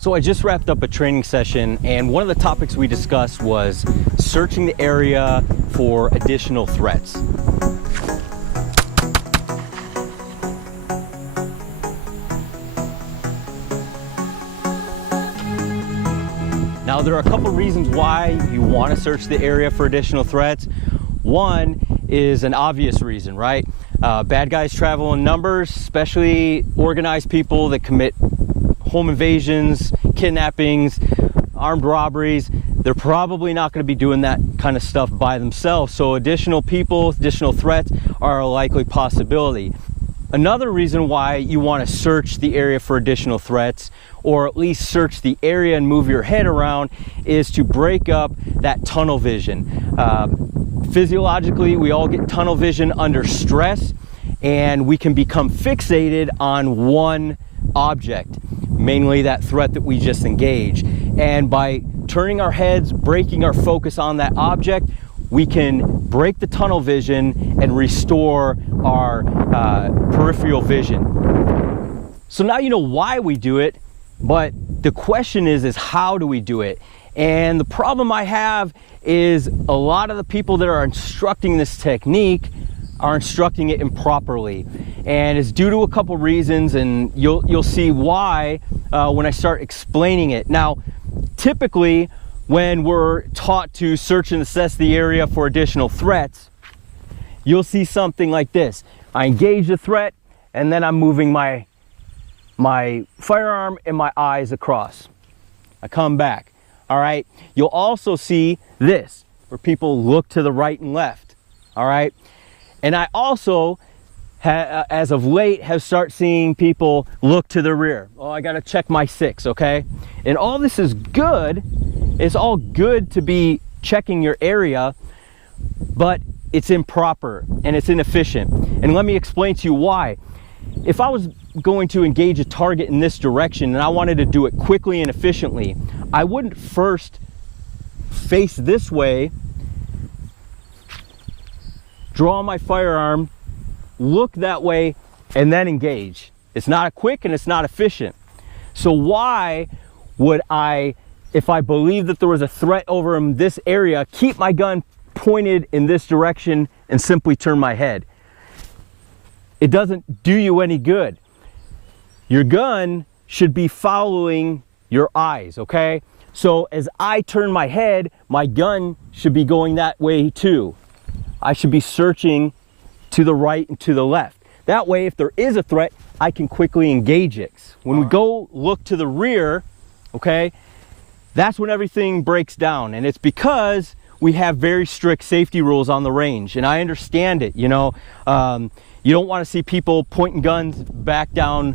So I just wrapped up a training session, and one of the topics we discussed was searching the area for additional threats. Now, there are a couple reasons why you want to search the area for additional threats. One is an obvious reason, right? Bad guys travel in numbers, especially organized people that commit home invasions, kidnappings, armed robberies. They're probably not going to be doing that kind of stuff by themselves. So additional people, additional threats are a likely possibility. Another reason why you want to search the area for additional threats, or at least search the area and move your head around, is to break up that tunnel vision. Physiologically, we all get tunnel vision under stress, and we can become fixated on one object, mainly that threat that we just engaged. And by turning our heads, breaking our focus on that object, we can break the tunnel vision and restore our peripheral vision. So now you know why we do it, but the question is how do we do it? And the problem I have is a lot of the people that are instructing this technique are instructing it improperly, and it's due to a couple reasons, and you'll see why when I start explaining it. Now, typically when we're taught to search and assess the area for additional threats, you'll see something like this. I engage the threat, and then I'm moving my firearm and my eyes across. I come back. All right. You'll also see this, where people look to the right and left. All right. And I also, as of late, have started seeing people look to the rear. Oh, I got to check my 6, okay? And all this is good. It's all good to be checking your area, but it's improper and it's inefficient. And let me explain to you why. If I was going to engage a target in this direction and I wanted to do it quickly and efficiently, I wouldn't first face this way, draw my firearm, look that way, and then engage. It's not quick and it's not efficient. So why would I, if I believe that there was a threat over in this area, keep my gun pointed in this direction and simply turn my head? It doesn't do you any good. Your gun should be following your eyes, okay? So as I turn my head, my gun should be going that way too. I should be searching to the right and to the left. That way, if there is a threat, I can quickly engage it. When we go look to the rear, okay, that's when everything breaks down. And it's because we have very strict safety rules on the range. And I understand it, you know. You don't want to see people pointing guns back down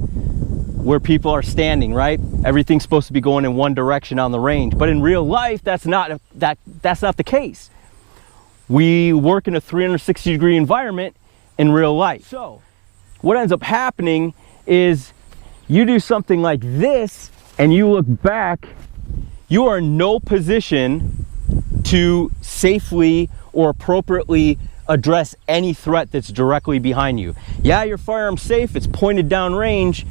where people are standing, right? Everything's supposed to be going in one direction on the range. But in real life, that's not the case. We work in a 360-degree environment in real life. So what ends up happening is you do something like this and you look back, you are in no position to safely or appropriately address any threat that's directly behind you. Yeah, your firearm's safe, it's pointed down range,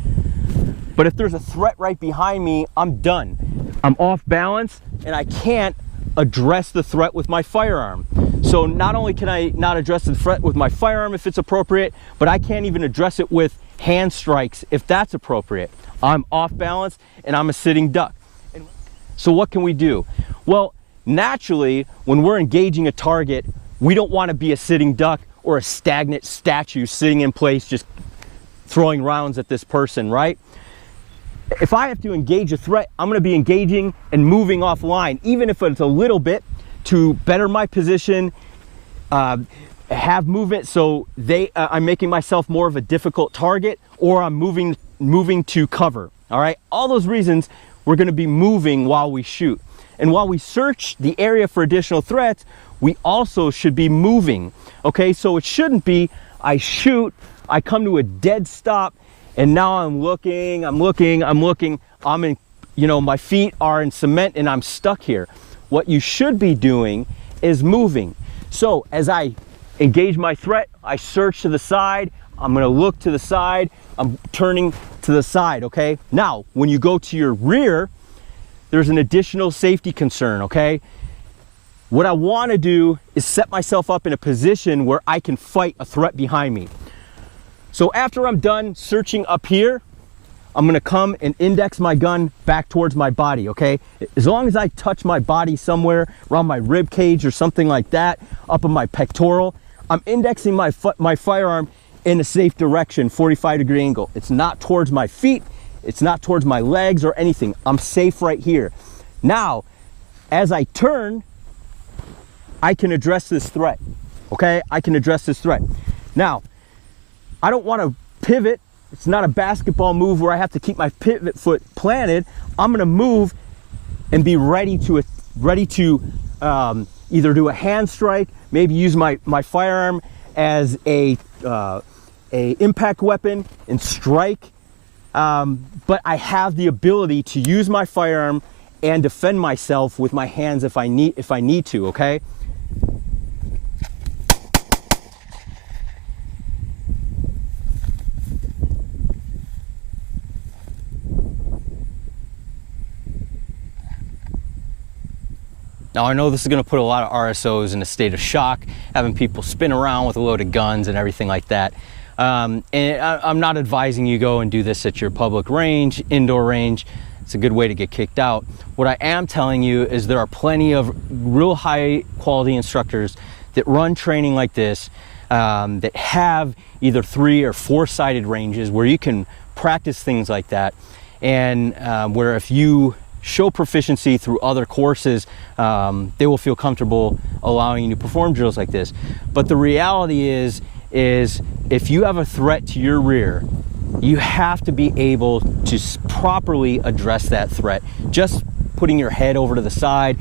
but if there's a threat right behind me, I'm done. I'm off balance and I can't address the threat with my firearm. So not only can I not address the threat with my firearm if it's appropriate, but I can't even address it with hand strikes if that's appropriate. I'm off balance and I'm a sitting duck. So what can we do? Well, naturally, when we're engaging a target, we don't want to be a sitting duck or a stagnant statue sitting in place just throwing rounds at this person, right? If I have to engage a threat, I'm going to be engaging and moving offline, even if it's a little bit, to better my position, have movement so I'm making myself more of a difficult target, or I'm moving to cover. All right, all those reasons we're going to be moving while we shoot. And while we search the area for additional threats, we also should be moving. Okay, so it shouldn't be I shoot, I come to a dead stop, and now I'm looking, I'm in, you know, my feet are in cement and I'm stuck here. What you should be doing is moving. So as I engage my threat, I search to the side, I'm gonna look to the side, I'm turning to the side, okay? Now, when you go to your rear, there's an additional safety concern, okay? What I want to do is set myself up in a position where I can fight a threat behind me. So after I'm done searching up here, I'm gonna come and index my gun back towards my body, okay? As long as I touch my body somewhere around my rib cage or something like that, up in my pectoral, I'm indexing my firearm in a safe direction, 45-degree angle. It's not towards my feet, it's not towards my legs or anything. I'm safe right here. Now, as I turn, I can address this threat, okay? I can address this threat. Now, I don't want to pivot. It's not a basketball move where I have to keep my pivot foot planted. I'm gonna move and be ready to either do a hand strike, maybe use my firearm as a impact weapon and strike. But I have the ability to use my firearm and defend myself with my hands if I need to, okay? Now I know this is going to put a lot of RSOs in a state of shock, having people spin around with a load of guns and everything like that. And I'm not advising you go and do this at your public range, indoor range. It's a good way to get kicked out. What I am telling you is there are plenty of real high quality instructors that run training like this, that have either 3 or 4-sided ranges where you can practice things like that, and where if you show proficiency through other courses, they will feel comfortable allowing you to perform drills like this. But the reality is if you have a threat to your rear, you have to be able to properly address that threat. Just putting your head over to the side,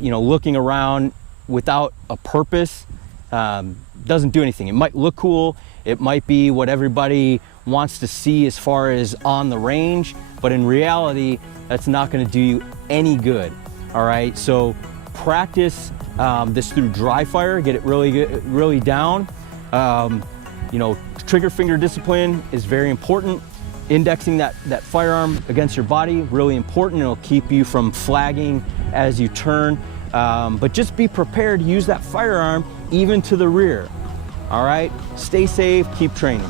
you know, looking around without a purpose, doesn't do anything. It might look cool, it might be what everybody wants to see as far as on the range, but in reality, that's not going to do you any good. All right, so practice this through dry fire, get it really down. You know, trigger finger discipline is very important. Indexing that firearm against your body, really important. It'll keep you from flagging as you turn. But just be prepared to use that firearm even to the rear. All right, stay safe, keep training.